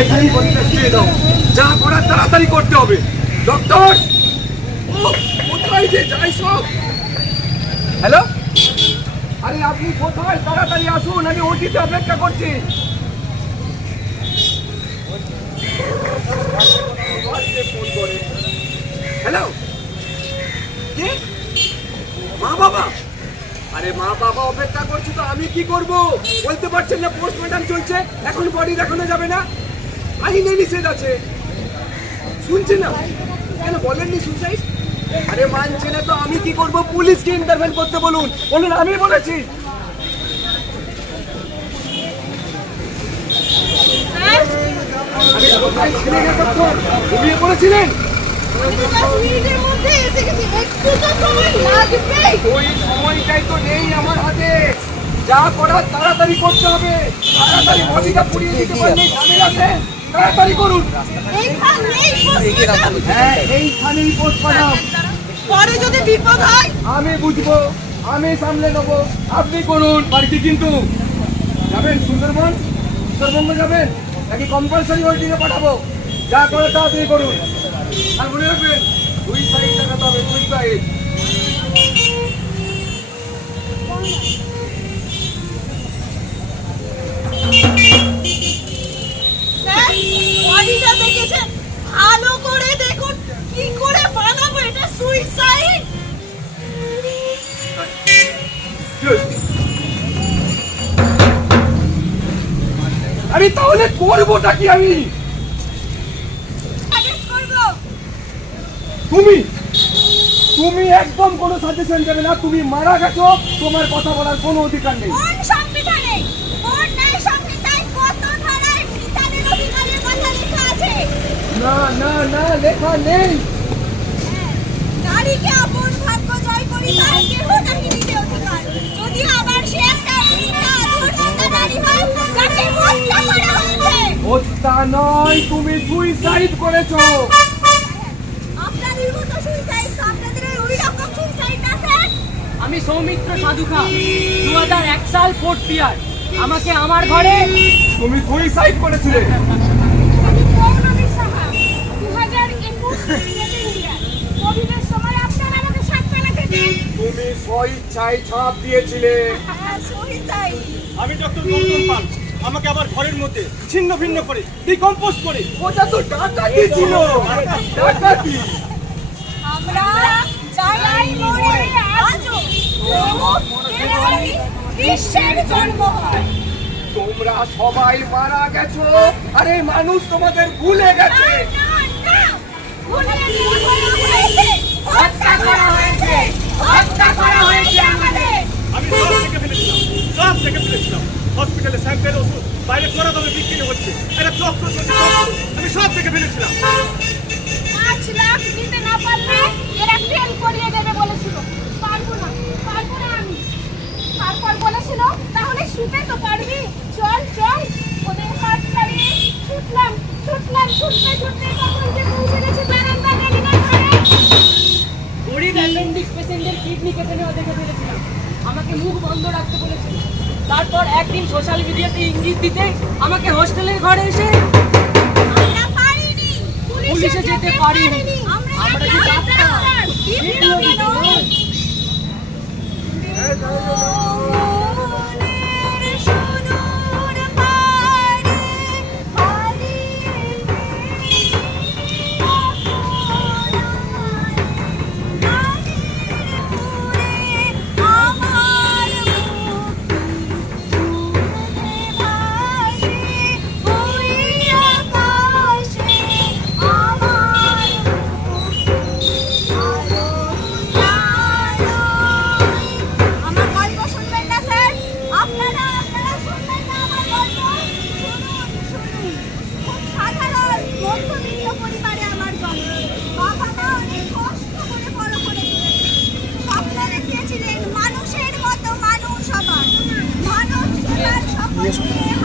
এখানেই বডিটা শুয়ে দাও। যা করার তাড়াতাড়ি করতে হবে। ডক্টর ও কোথায় যে যাই সব? হ্যালো? আরে আপনি কোথায়? তাড়াতাড়ি আসুন আমি ওটিতে অপেক্ষা করছি। হ্যালো কে? মা বাবা? আরে মা বাবা অপেক্ষা করছে তো আমি কি করব? বলতে পারছেন না পোস্টমর্টম চলছে এখন বডি দেখানো যাবে না। আইনে নিষেধ আছে। শুনছে না? কেন বলেননি সুসাইড আরে মানছে না তো, আমি কি করব? পুলিশকে ইন্টারভেন করতে বলুন। বলুন, আমি বলেছি। ওই সময়টাই তো নেই আমার হাতে। যা তাড়াতাড়ি করতে হবে। তাড়াতাড়ি বডিটা পুড়িয়ে দিতে পারলে ঝামেলা শেষ। তাড়াতাড়ি করুন। হ্যাঁ এইখানেই পরে যদি বিপদ হয়? আমি বুঝব আমি সামলে নেব। আপনি করুন বাড়িতে কিন্তু। যাবেন সুন্দরবন? সুন্দরবঙ্গ যাবেন? নাকি কম্পালসারি ওইটিকে পাঠাবো? যা করে তা আপনি করুন। আর মনে রাখবেন দুই সাইড ভালো করে দেখুন কি করে বানাবো এটা সুইসাইড আরে তাহলে করবোটা কি আমি? তুমি তুমি একদম কোনো সাজেশন দেবে না তুমি মারা গেছো তোমার কথা বলার কোনো অধিকার নেই কোন সংবিধানে কোন ন্যায় সংহিতায় কত ধারায় বিচারের অধিকারের কথা লেখা আছে না না না লেখা নেই। নারীকে আপন ভাগ্য জয় করি তার কেহ নাহি নিতে অধিকার। যদি আবার সে একটা বৃদ্ধা ধর্ষিতা নারী হয় যাকে হত্যা করা হয়েছে। হত্যা নয় তুমি সুইসাইড করেছ। আপনাদের মতো সুইসাইড আপনাদের ওই রকম সুইসাইড আছে? আমি সৌমিত্র সাধুখা দু হাজার এক সাল ফোর্থ ইয়ার আমাকে আমার ঘরে তুমি সুইসাইড করেছিলে। স্বইচ্ছায় ছাপ দিয়েছিলে। আমি ডক্টর গৌতম পাল। আমাকে আবার ঘরের মধ্যে ছিন্ন ভিন্ন করে ডিকম্পোজ করে। ওটা তো ডাকাতি ছিল। ডাকাতি। আমরা মরে আজও বিশ্বের জন্ম হয়। তোমরা সবাই মারা গেছো। আরে মানুষ তোমাদের ভুলে গেছে। না, না, ভুলে হয়েছে, হত্যা করা হয়েছে, হত্যা করা হয়েছে আমাদের। আমি সব দেখে ফেলেছিলাম। সব দেখে ফেলেছিলাম। হসপিটালে স্যাম্পেল ওষুধ বাইরে করা বিক্রি হচ্ছে। এটা চক্র চলছে আমি সব দেখে ফেলেছিলাম। পাঁচ লাখ দিতে না পারলে এরা ফেল করিয়ে দেবে বলেছিল। পারব না, পারব না আমি। তারপর বলেছিল, তাহলে শুতে তো পারবি। চল চল। ওদের হাত ছাড়িয়ে ছুটলাম ছুটলাম ছুটতে ছুটতে কিডনি কেটে নেওয়া দেখে ফেলেছিলাম। আমাকে মুখ বন্ধ রাখতে বলেছিল। তারপর একদিন সোশ্যাল মিডিয়াতে ইঙ্গিত দিতে আমাকে হোস্টেলের ঘরে এসে পুলিশে যেতে পারিনি। আমরা ডাক্তার, Yes,